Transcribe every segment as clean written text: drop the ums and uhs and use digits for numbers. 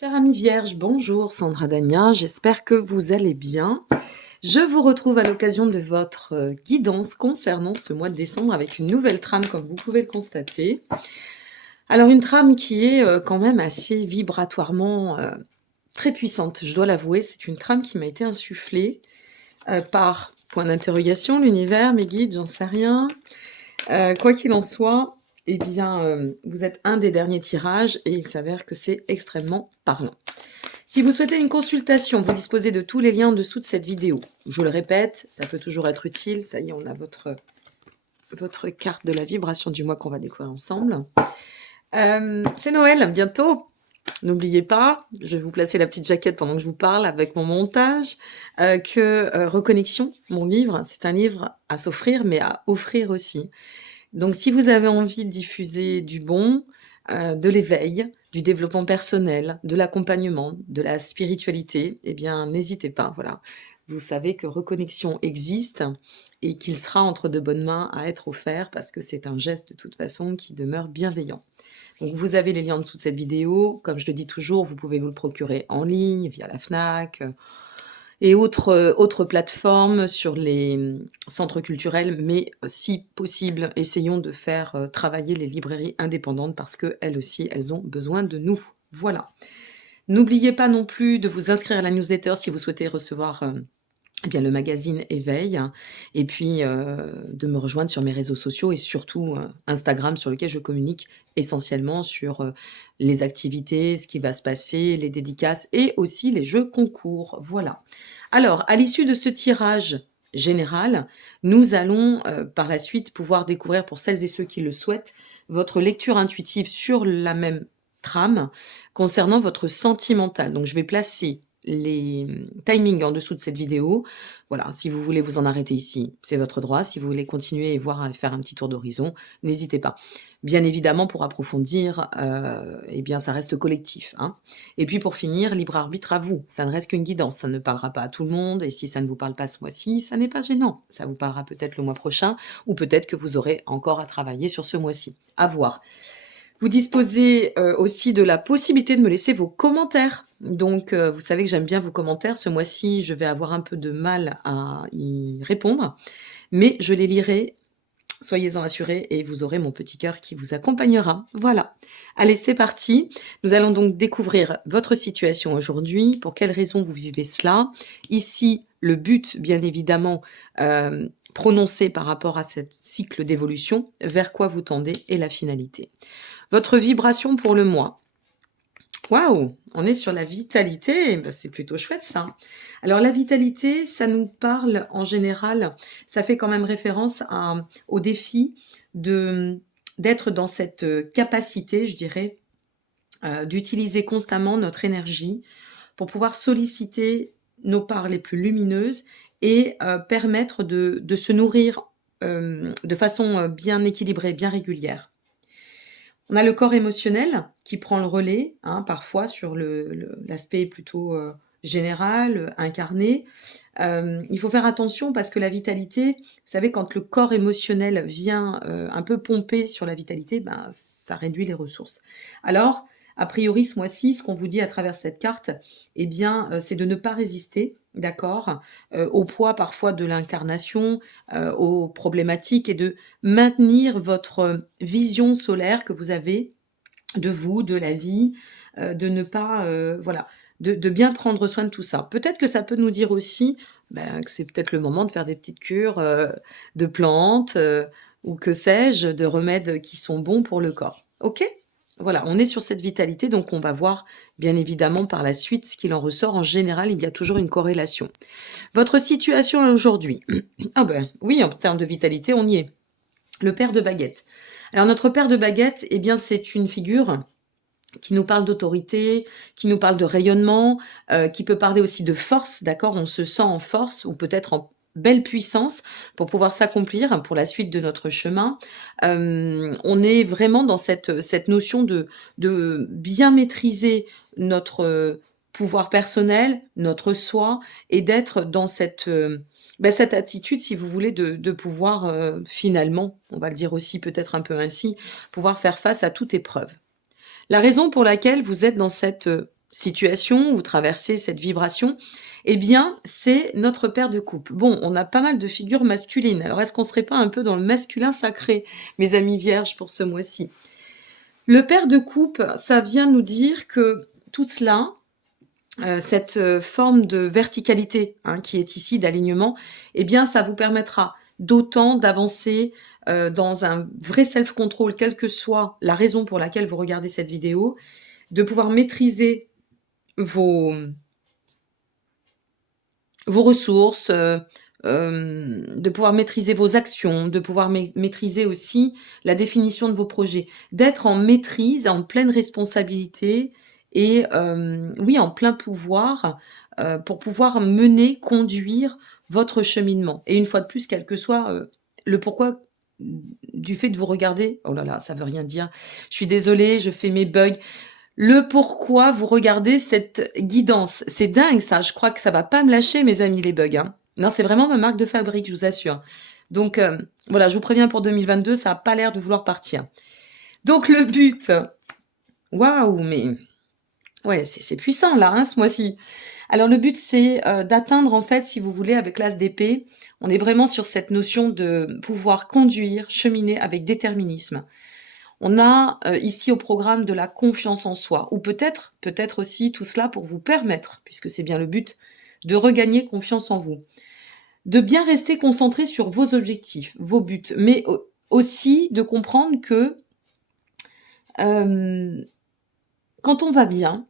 Chère amie vierge, bonjour Sandra Dagna, j'espère que vous allez bien. Je vous retrouve à l'occasion de votre guidance concernant ce mois de décembre avec une nouvelle trame comme vous pouvez le constater. Alors une trame qui est quand même assez vibratoirement très puissante, je dois l'avouer, c'est une trame qui m'a été insufflée par point d'interrogation, l'univers, mes guides, j'en sais rien. Quoi qu'il en soit, eh bien, vous êtes un des derniers tirages et il s'avère que c'est extrêmement parlant. Si vous souhaitez une consultation, vous disposez de tous les liens en dessous de cette vidéo. Je le répète, ça peut toujours être utile. Ça y est, on a votre carte de la vibration du mois qu'on va découvrir ensemble. C'est Noël, bientôt. N'oubliez pas, je vais vous placer la petite jaquette pendant que je vous parle avec mon montage, que Reconnexion, mon livre, c'est un livre à s'offrir, mais à offrir aussi. Donc si vous avez envie de diffuser du bon, de l'éveil, du développement personnel, de l'accompagnement, de la spiritualité, eh bien n'hésitez pas, voilà. Vous savez que Reconnexion existe et qu'il sera entre de bonnes mains à être offert parce que c'est un geste de toute façon qui demeure bienveillant. Donc vous avez les liens en dessous de cette vidéo, comme je le dis toujours, vous pouvez vous le procurer en ligne, via la FNAC, et autres plateformes sur les centres culturels, mais si possible, essayons de faire travailler les librairies indépendantes parce qu'elles aussi, elles ont besoin de nous. Voilà. N'oubliez pas non plus de vous inscrire à la newsletter si vous souhaitez recevoir eh bien, le magazine Éveil, et puis de me rejoindre sur mes réseaux sociaux et surtout Instagram sur lequel je communique essentiellement sur les activités, ce qui va se passer, les dédicaces et aussi les jeux concours. Voilà. Alors, à l'issue de ce tirage général, nous allons par la suite pouvoir découvrir, pour celles et ceux qui le souhaitent, votre lecture intuitive sur la même trame concernant votre sentimental. Donc, je vais placer les timings en dessous de cette vidéo. Voilà, si vous voulez vous en arrêter ici, c'est votre droit. Si vous voulez continuer et voir faire un petit tour d'horizon, n'hésitez pas. Bien évidemment, pour approfondir, eh bien, ça reste collectif, hein. Et puis pour finir, libre arbitre à vous. Ça ne reste qu'une guidance, ça ne parlera pas à tout le monde. Et si ça ne vous parle pas ce mois-ci, ça n'est pas gênant. Ça vous parlera peut-être le mois prochain, ou peut-être que vous aurez encore à travailler sur ce mois-ci. À voir. Vous disposez aussi de la possibilité de me laisser vos commentaires. Donc, vous savez que j'aime bien vos commentaires. Ce mois-ci, je vais avoir un peu de mal à y répondre, mais je les lirai. Soyez-en assurés et vous aurez mon petit cœur qui vous accompagnera. Voilà. Allez, c'est parti. Nous allons donc découvrir votre situation aujourd'hui, pour quelles raisons vous vivez cela. Ici, le but, bien évidemment, prononcé par rapport à ce cycle d'évolution, vers quoi vous tendez et la finalité. Votre vibration pour le mois. Waouh, on est sur la vitalité, ben, c'est plutôt chouette ça. Alors la vitalité, ça nous parle en général, ça fait quand même référence au défi d'être dans cette capacité, je dirais, d'utiliser constamment notre énergie pour pouvoir solliciter nos parts les plus lumineuses et permettre de se nourrir de façon bien équilibrée, bien régulière. On a le corps émotionnel qui prend le relais, hein, parfois sur l'aspect plutôt général, incarné. Il faut faire attention parce que la vitalité, vous savez, quand le corps émotionnel vient un peu pomper sur la vitalité, ben, ça réduit les ressources. Alors, a priori, ce mois-ci, ce qu'on vous dit à travers cette carte, eh bien, c'est de ne pas résister, d'accord, au poids parfois de l'incarnation, aux problématiques et de maintenir votre vision solaire que vous avez de vous, de la vie, de ne pas, voilà, de bien prendre soin de tout ça. Peut-être que ça peut nous dire aussi que c'est peut-être le moment de faire des petites cures de plantes ou que sais-je, de remèdes qui sont bons pour le corps. Ok? Voilà, on est sur cette vitalité, donc on va voir bien évidemment par la suite ce qu'il en ressort. En général, il y a toujours une corrélation. Votre situation aujourd'hui. Ah ben oui, en termes de vitalité, on y est. Le père de baguette. Alors notre père de baguette, eh bien c'est une figure qui nous parle d'autorité, qui nous parle de rayonnement, qui peut parler aussi de force, d'accord? On se sent en force ou peut-être en belle puissance pour pouvoir s'accomplir pour la suite de notre chemin. On est vraiment dans cette notion de bien maîtriser notre pouvoir personnel, notre soi, et d'être dans cette attitude, si vous voulez, de pouvoir finalement, on va le dire aussi peut-être un peu ainsi, pouvoir faire face à toute épreuve. La raison pour laquelle vous êtes dans cette situation, vous traversez cette vibration, eh bien, c'est notre paire de coupe. Bon, on a pas mal de figures masculines. Alors, est-ce qu'on serait pas un peu dans le masculin sacré, mes amis vierges, pour ce mois-ci? Le paire de coupe, ça vient nous dire que tout cela, cette forme de verticalité qui est ici, d'alignement, eh bien, ça vous permettra d'autant d'avancer dans un vrai self-control, quelle que soit la raison pour laquelle vous regardez cette vidéo, de pouvoir maîtriser vos ressources, de pouvoir maîtriser vos actions, de pouvoir maîtriser aussi la définition de vos projets, d'être en maîtrise, en pleine responsabilité et oui, en plein pouvoir pour pouvoir mener, conduire votre cheminement. Et une fois de plus, quel que soit le pourquoi du fait de vous regarder, oh là là, ça veut rien dire. Je suis désolée, je fais mes bugs. Le pourquoi vous regardez cette guidance. C'est dingue ça, je crois que ça va pas me lâcher mes amis les bugs. Hein. Non, c'est vraiment ma marque de fabrique, je vous assure. Donc voilà, je vous préviens pour 2022, ça a pas l'air de vouloir partir. Donc le but, waouh, mais ouais, c'est puissant là, hein, ce mois-ci. Alors le but c'est d'atteindre en fait, si vous voulez, avec l'as d'épée, on est vraiment sur cette notion de pouvoir conduire, cheminer avec déterminisme. On a ici au programme de la confiance en soi, ou peut-être aussi tout cela pour vous permettre, puisque c'est bien le but, de regagner confiance en vous. De bien rester concentré sur vos objectifs, vos buts, mais aussi de comprendre que quand on va bien,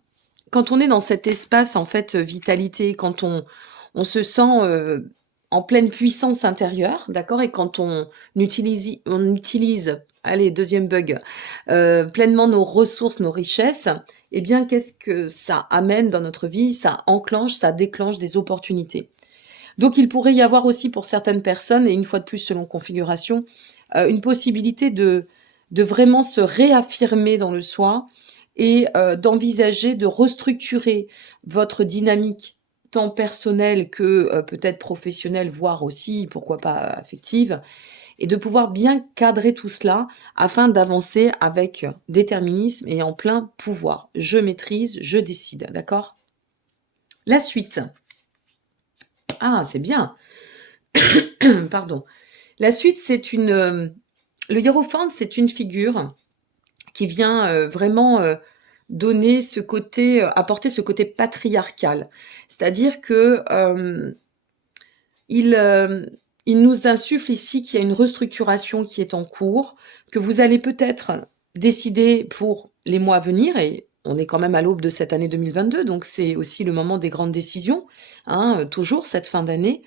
quand on est dans cet espace en fait vitalité, quand on se sent en pleine puissance intérieure, d'accord, et quand on utilise, allez, deuxième bug, pleinement nos ressources, nos richesses, eh bien, qu'est-ce que ça amène dans notre vie? Ça enclenche, ça déclenche des opportunités. Donc, il pourrait y avoir aussi pour certaines personnes, et une fois de plus selon configuration, une possibilité de vraiment se réaffirmer dans le soi et d'envisager de restructurer votre dynamique tant personnelle que peut-être professionnelle, voire aussi, pourquoi pas, affective, et de pouvoir bien cadrer tout cela afin d'avancer avec déterminisme et en plein pouvoir. Je maîtrise, je décide, d'accord? La suite. Ah, c'est bien. Pardon. La suite, c'est une... le hiérophante, c'est une figure qui vient vraiment donner ce côté, apporter ce côté patriarcal. C'est-à-dire que il nous insuffle ici qu'il y a une restructuration qui est en cours, que vous allez peut-être décider pour les mois à venir, et on est quand même à l'aube de cette année 2022, donc c'est aussi le moment des grandes décisions, toujours cette fin d'année.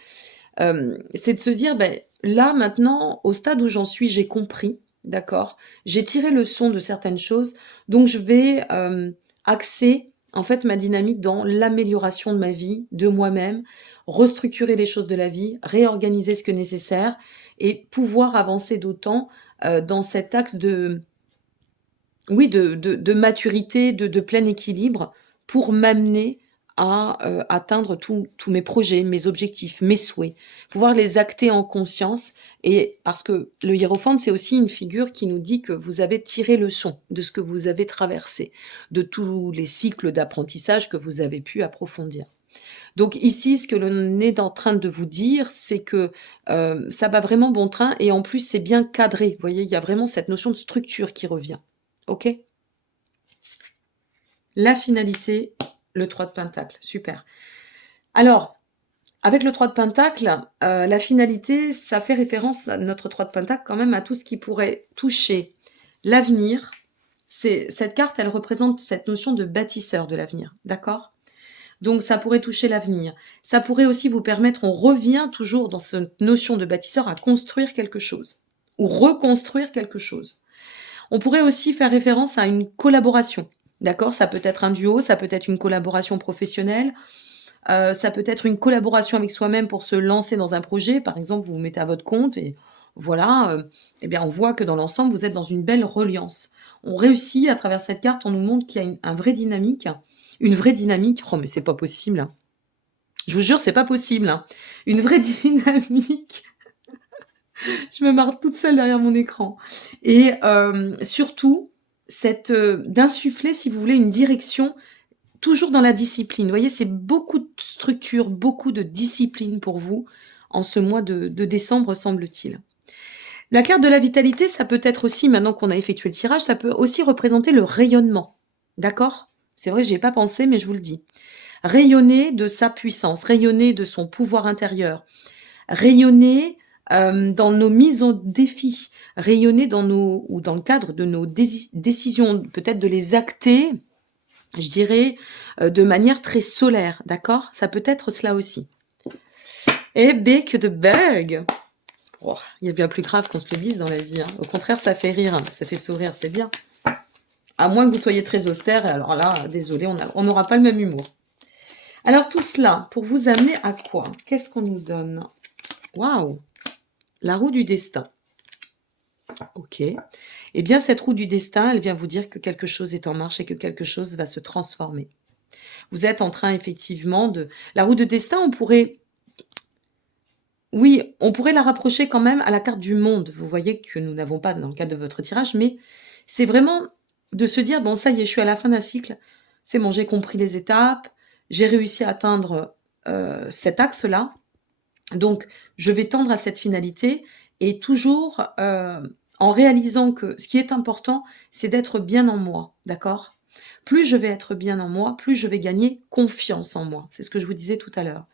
C'est de se dire, ben, là maintenant, au stade où j'en suis, j'ai compris, d'accord? J'ai tiré le son de certaines choses, donc je vais axer en fait ma dynamique dans l'amélioration de ma vie, de moi-même, restructurer les choses de la vie, réorganiser ce que nécessaire et pouvoir avancer d'autant dans cet axe de, oui, de maturité, de plein équilibre pour m'amener à atteindre tous mes projets, mes objectifs, mes souhaits, pouvoir les acter en conscience. Et parce que le hiérophante, c'est aussi une figure qui nous dit que vous avez tiré leçon de ce que vous avez traversé, de tous les cycles d'apprentissage que vous avez pu approfondir. Donc ici, ce que l'on est en train de vous dire, c'est que ça va vraiment bon train et en plus, c'est bien cadré. Vous voyez, il y a vraiment cette notion de structure qui revient. OK? La finalité, le 3 de Pentacle. Super. Alors, avec le 3 de Pentacle, la finalité, ça fait référence à notre 3 de Pentacle quand même à tout ce qui pourrait toucher l'avenir. Cette carte, elle représente cette notion de bâtisseur de l'avenir. D'accord? Donc, ça pourrait toucher l'avenir. Ça pourrait aussi vous permettre, on revient toujours dans cette notion de bâtisseur, à construire quelque chose ou reconstruire quelque chose. On pourrait aussi faire référence à une collaboration. D'accord? Ça peut être un duo, ça peut être une collaboration professionnelle, ça peut être une collaboration avec soi-même pour se lancer dans un projet. Par exemple, vous vous mettez à votre compte et voilà, eh bien, on voit que dans l'ensemble, vous êtes dans une belle reliance. On réussit à travers cette carte, on nous montre qu'il y a un vrai dynamique, une vraie dynamique. Oh, mais c'est pas possible. Hein. Je vous jure, c'est pas possible. Hein. Une vraie dynamique. Je me marre toute seule derrière mon écran. Et surtout, d'insuffler, si vous voulez, une direction toujours dans la discipline. Vous voyez, c'est beaucoup de structure, beaucoup de discipline pour vous en ce mois de décembre, semble-t-il. La carte de la vitalité, ça peut être aussi, maintenant qu'on a effectué le tirage, ça peut aussi représenter le rayonnement. D'accord? C'est vrai, j'y ai pas pensé, mais je vous le dis. Rayonner de sa puissance, rayonner de son pouvoir intérieur, rayonner dans nos mises au défi, rayonner dans le cadre de nos décisions, peut-être de les acter, je dirais, de manière très solaire, d'accord? Ça peut être cela aussi. Eh ben, que de bugs! Oh, il y a bien plus grave qu'on se le dise dans la vie, hein. Au contraire, ça fait rire, hein, ça fait sourire, c'est bien. À moins que vous soyez très austère, et alors là, désolé, on n'aura pas le même humour. Alors tout cela, pour vous amener à quoi? Qu'est-ce qu'on nous donne? Waouh! La roue du destin. Ok. Eh bien, cette roue du destin, elle vient vous dire que quelque chose est en marche et que quelque chose va se transformer. Vous êtes en train, effectivement, de... La roue de destin, on pourrait... Oui, on pourrait la rapprocher quand même à la carte du monde. Vous voyez que nous n'avons pas dans le cadre de votre tirage, mais c'est vraiment de se dire, bon, ça y est, je suis à la fin d'un cycle. C'est bon, j'ai compris les étapes. J'ai réussi à atteindre cet axe-là. Donc, je vais tendre à cette finalité et toujours en réalisant que ce qui est important, c'est d'être bien en moi, d'accord? Plus je vais être bien en moi, plus je vais gagner confiance en moi. C'est ce que je vous disais tout à l'heure.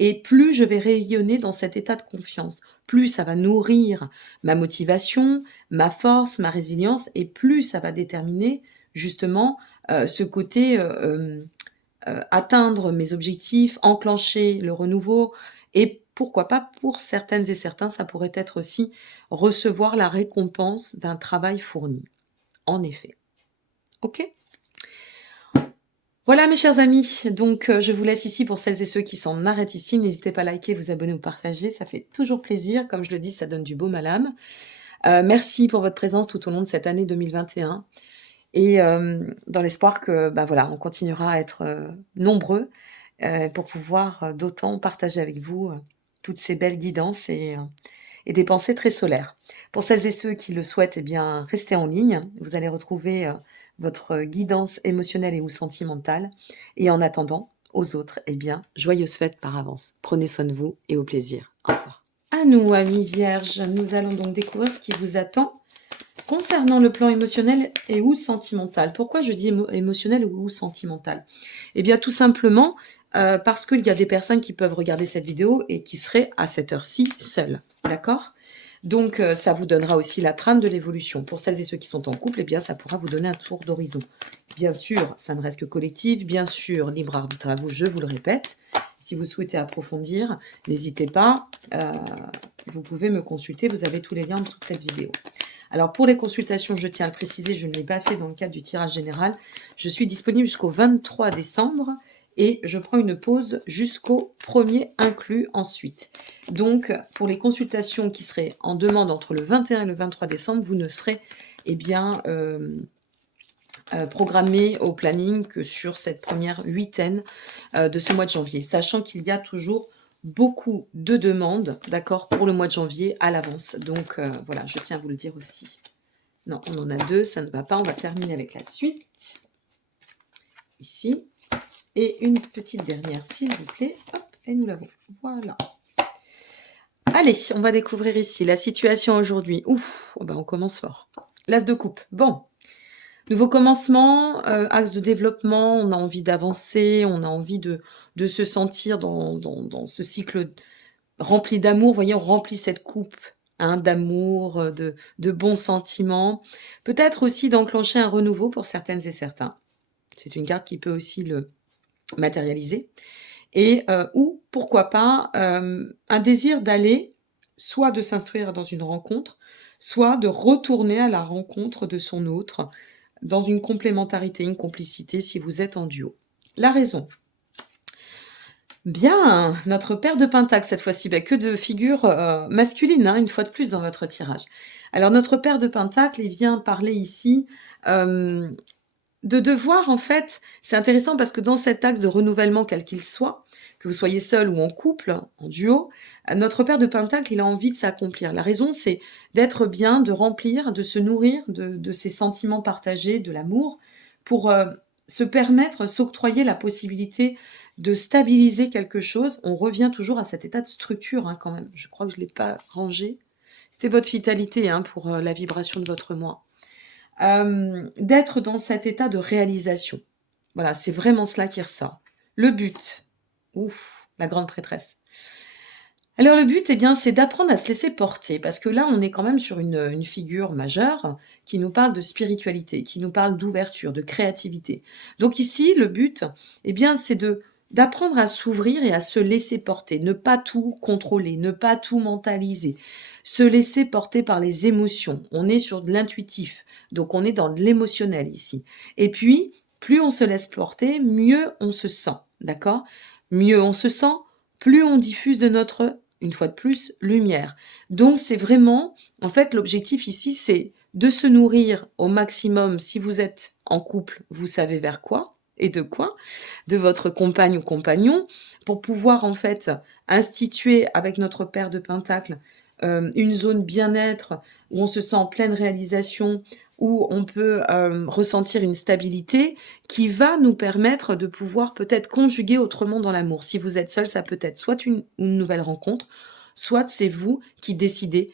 Et plus je vais rayonner dans cet état de confiance, plus ça va nourrir ma motivation, ma force, ma résilience, et plus ça va déterminer justement ce côté atteindre mes objectifs, enclencher le renouveau, et pourquoi pas, pour certaines et certains, ça pourrait être aussi recevoir la récompense d'un travail fourni. En effet. Ok? Voilà mes chers amis, donc je vous laisse ici pour celles et ceux qui s'en arrêtent ici. N'hésitez pas à liker, vous abonner ou partager, ça fait toujours plaisir. Comme je le dis, ça donne du baume à l'âme. Merci pour votre présence tout au long de cette année 2021. Et dans l'espoir que bah voilà, on continuera à être nombreux pour pouvoir d'autant partager avec vous toutes ces belles guidances et des pensées très solaires. Pour celles et ceux qui le souhaitent, eh bien, restez en ligne. Vous allez retrouver votre guidance émotionnelle et ou sentimentale. Et en attendant, aux autres, eh bien, joyeuses fêtes par avance. Prenez soin de vous et au plaisir. Au revoir. À nous, amis vierges, nous allons donc découvrir ce qui vous attend concernant le plan émotionnel et ou sentimental. Pourquoi je dis émotionnel ou sentimental? Eh bien, tout simplement parce qu'il y a des personnes qui peuvent regarder cette vidéo et qui seraient à cette heure-ci seules. D'accord? Donc, ça vous donnera aussi la trame de l'évolution. Pour celles et ceux qui sont en couple, eh bien, ça pourra vous donner un tour d'horizon. Bien sûr, ça ne reste que collectif. Bien sûr, libre arbitre à vous, je vous le répète. Si vous souhaitez approfondir, n'hésitez pas. Vous pouvez me consulter. Vous avez tous les liens en dessous de cette vidéo. Alors, pour les consultations, je tiens à le préciser, je ne l'ai pas fait dans le cadre du tirage général. Je suis disponible jusqu'au 23 décembre et je prends une pause jusqu'au 1er inclus ensuite. Donc, pour les consultations qui seraient en demande entre le 21 et le 23 décembre, vous ne serez programmé au planning que sur cette première huitaine de ce mois de janvier, sachant qu'il y a toujours beaucoup de demandes, d'accord, pour le mois de janvier à l'avance. Donc, voilà, je tiens à vous le dire aussi. Non, on en a deux, ça ne va pas. On va terminer avec la suite. Ici. Et une petite dernière, s'il vous plaît. Hop, et nous l'avons. Voilà. Allez, on va découvrir ici la situation aujourd'hui. Ouf, oh ben on commence fort. L'as de coupe. Bon. Nouveau commencement, axe de développement, on a envie d'avancer, on a envie de se sentir dans ce cycle rempli d'amour. Vous voyez, on remplit cette coupe d'amour, de bons sentiments. Peut-être aussi d'enclencher un renouveau pour certaines et certains. C'est une carte qui peut aussi le matérialiser. Et ou, pourquoi pas, un désir d'aller, soit de s'instruire dans une rencontre, soit de retourner à la rencontre de son autre, dans une complémentarité, une complicité, si vous êtes en duo. La raison. Bien, notre paire de pentacles cette fois-ci, que de figures masculines, hein, une fois de plus dans votre tirage. Alors notre paire de pentacles, il vient parler ici de devoir, en fait, c'est intéressant parce que dans cet axe de renouvellement, quel qu'il soit, que vous soyez seul ou en couple, en duo, notre paire de pentacles, il a envie de s'accomplir. La raison, c'est d'être bien, de remplir, de se nourrir de ces sentiments partagés, de l'amour, pour se permettre, s'octroyer la possibilité de stabiliser quelque chose. On revient toujours à cet état de structure, hein, quand même. Je crois que je ne l'ai pas rangé. C'était votre vitalité, hein, pour la vibration de votre moi. D'être dans cet état de réalisation. Voilà, c'est vraiment cela qui ressort. Le but, ouf, la grande prêtresse. Alors le but, eh bien, c'est d'apprendre à se laisser porter, parce que là, on est quand même sur une figure majeure qui nous parle de spiritualité, qui nous parle d'ouverture, de créativité. Donc ici, le but, eh bien, c'est d'apprendre à s'ouvrir et à se laisser porter, ne pas tout contrôler, ne pas tout mentaliser, se laisser porter par les émotions. On est sur de l'intuitif, donc on est dans de l'émotionnel ici. Et puis, plus on se laisse porter, mieux on se sent, d'accord? Mieux on se sent, plus on diffuse de notre, une fois de plus, lumière. Donc c'est vraiment, en fait, l'objectif ici, c'est de se nourrir au maximum. Si vous êtes en couple, vous savez vers quoi et de quoi, de votre compagne ou compagnon, pour pouvoir en fait instituer avec notre paire de pentacles une zone bien-être où on se sent en pleine réalisation, où on peut ressentir une stabilité qui va nous permettre de pouvoir peut-être conjuguer autrement dans l'amour. Si vous êtes seul, ça peut être soit une nouvelle rencontre, soit c'est vous qui décidez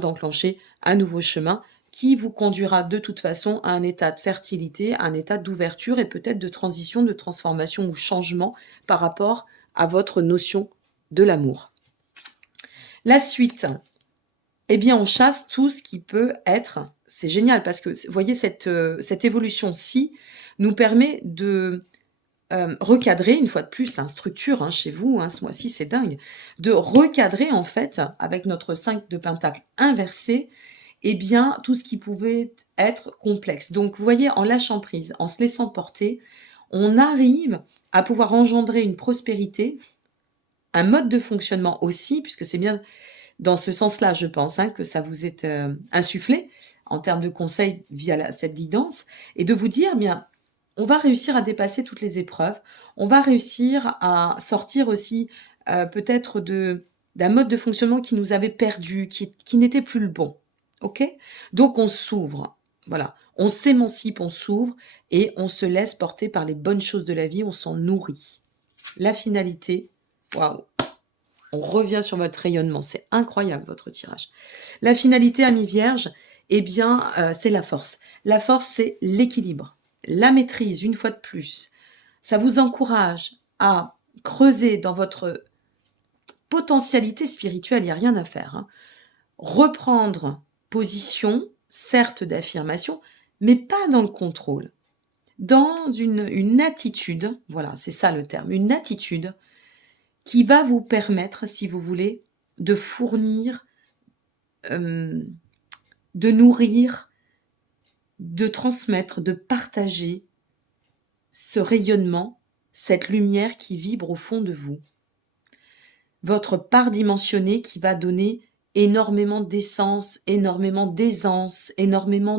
d'enclencher un nouveau chemin qui vous conduira de toute façon à un état de fertilité, à un état d'ouverture et peut-être de transition, de transformation ou changement par rapport à votre notion de l'amour. La suite, on chasse tout ce qui peut être, c'est génial parce que, vous voyez, cette évolution-ci nous permet de recadrer, une fois de plus, structure chez vous, ce mois-ci, c'est dingue, de recadrer en fait, avec notre 5 de pentacle inversé, tout ce qui pouvait être complexe. Donc, vous voyez, en lâchant prise, en se laissant porter, on arrive à pouvoir engendrer une prospérité, un mode de fonctionnement aussi, puisque c'est bien dans ce sens-là, je pense, que ça vous est insufflé en termes de conseils via cette guidance, et de vous dire, on va réussir à dépasser toutes les épreuves, on va réussir à sortir aussi peut-être d'un mode de fonctionnement qui nous avait perdu, qui n'était plus le bon. Ok ? Donc on s'ouvre, voilà, on s'émancipe, on s'ouvre et on se laisse porter par les bonnes choses de la vie, on s'en nourrit. La finalité, waouh, on revient sur votre rayonnement, c'est incroyable votre tirage. La finalité, ami Vierge, c'est la force. La force, c'est l'équilibre, la maîtrise, une fois de plus. Ça vous encourage à creuser dans votre potentialité spirituelle, il n'y a rien à faire. Reprendre position, certes d'affirmation, mais pas dans le contrôle. Dans une attitude, voilà, c'est ça le terme, une attitude qui va vous permettre, si vous voulez, de fournir, de nourrir, de transmettre, de partager ce rayonnement, cette lumière qui vibre au fond de vous. Votre part dimensionnée qui va donner énormément d'essence, énormément d'aisance, énormément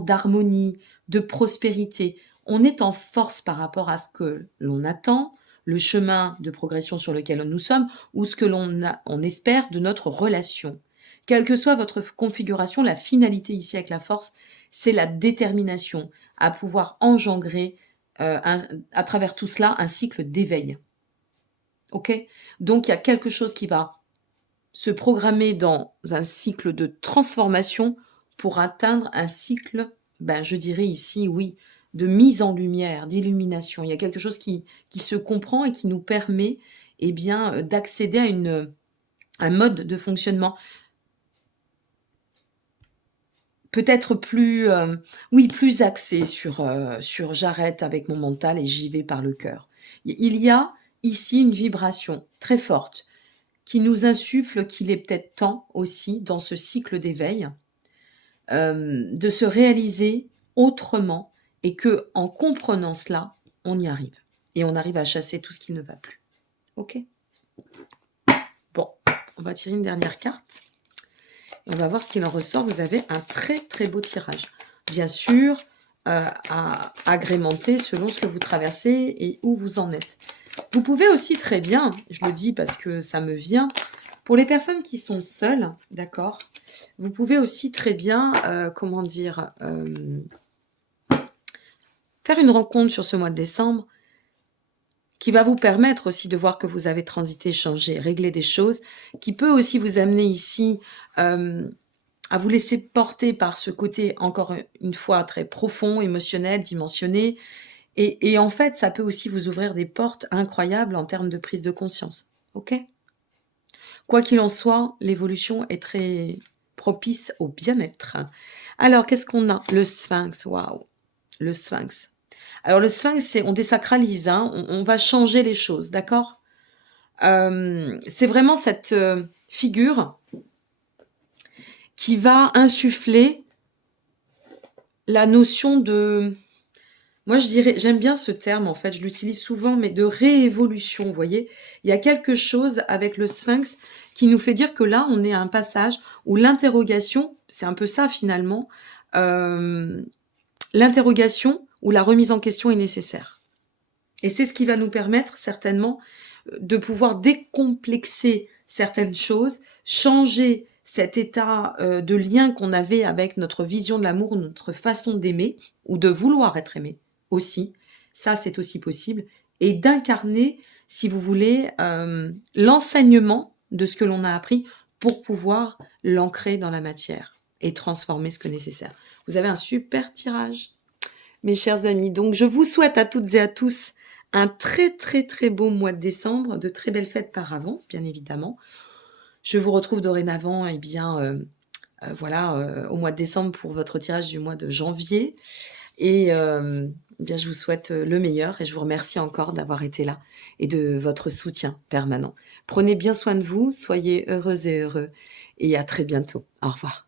d'harmonie, de prospérité. On est en force par rapport à ce que l'on attend, le chemin de progression sur lequel nous sommes, ou ce que on espère de notre relation. Quelle que soit votre configuration, la finalité ici avec la force, c'est la détermination à pouvoir engendrer à travers tout cela un cycle d'éveil. Ok ? Donc il y a quelque chose qui va se programmer dans un cycle de transformation pour atteindre un cycle, je dirais ici, oui, de mise en lumière, d'illumination. Il y a quelque chose qui se comprend et qui nous permet d'accéder à un mode de fonctionnement peut-être plus axé sur j'arrête avec mon mental et j'y vais par le cœur. Il y a ici une vibration très forte qui nous insuffle qu'il est peut-être temps aussi, dans ce cycle d'éveil, de se réaliser autrement et que en comprenant cela, on y arrive. Et on arrive à chasser tout ce qui ne va plus. Ok ? Bon, on va tirer une dernière carte. Et on va voir ce qu'il en ressort. Vous avez un très très beau tirage. Bien sûr, à agrémenter selon ce que vous traversez et où vous en êtes. Vous pouvez aussi très bien, je le dis parce que ça me vient, pour les personnes qui sont seules, d'accord, vous pouvez aussi très bien, faire une rencontre sur ce mois de décembre qui va vous permettre aussi de voir que vous avez transité, changé, réglé des choses, qui peut aussi vous amener ici à vous laisser porter par ce côté, encore une fois, très profond, émotionnel, dimensionné. Et en fait, ça peut aussi vous ouvrir des portes incroyables en termes de prise de conscience. OK? Quoi qu'il en soit, l'évolution est très propice au bien-être. Alors, qu'est-ce qu'on a? Le Sphinx, waouh! Le Sphinx. Alors, le Sphinx, c'est on désacralise, hein, on va changer les choses, d'accord? C'est vraiment cette figure qui va insuffler la notion de... Moi, je dirais, j'aime bien ce terme, en fait, je l'utilise souvent, mais de réévolution, vous voyez. Il y a quelque chose avec le Sphinx qui nous fait dire que là, on est à un passage où l'interrogation, c'est un peu ça finalement, l'interrogation ou la remise en question est nécessaire. Et c'est ce qui va nous permettre certainement de pouvoir décomplexer certaines choses, changer cet état de lien qu'on avait avec notre vision de l'amour, notre façon d'aimer ou de vouloir être aimé aussi. Ça, c'est aussi possible. Et d'incarner, si vous voulez, l'enseignement de ce que l'on a appris pour pouvoir l'ancrer dans la matière et transformer ce que nécessaire. Vous avez un super tirage, mes chers amis. Donc, je vous souhaite à toutes et à tous un très très très beau mois de décembre, de très belles fêtes par avance, bien évidemment. Je vous retrouve dorénavant, eh bien, au mois de décembre pour votre tirage du mois de janvier. Et bien, je vous souhaite le meilleur et je vous remercie encore d'avoir été là et de votre soutien permanent. Prenez bien soin de vous, soyez heureuses et heureux et à très bientôt. Au revoir.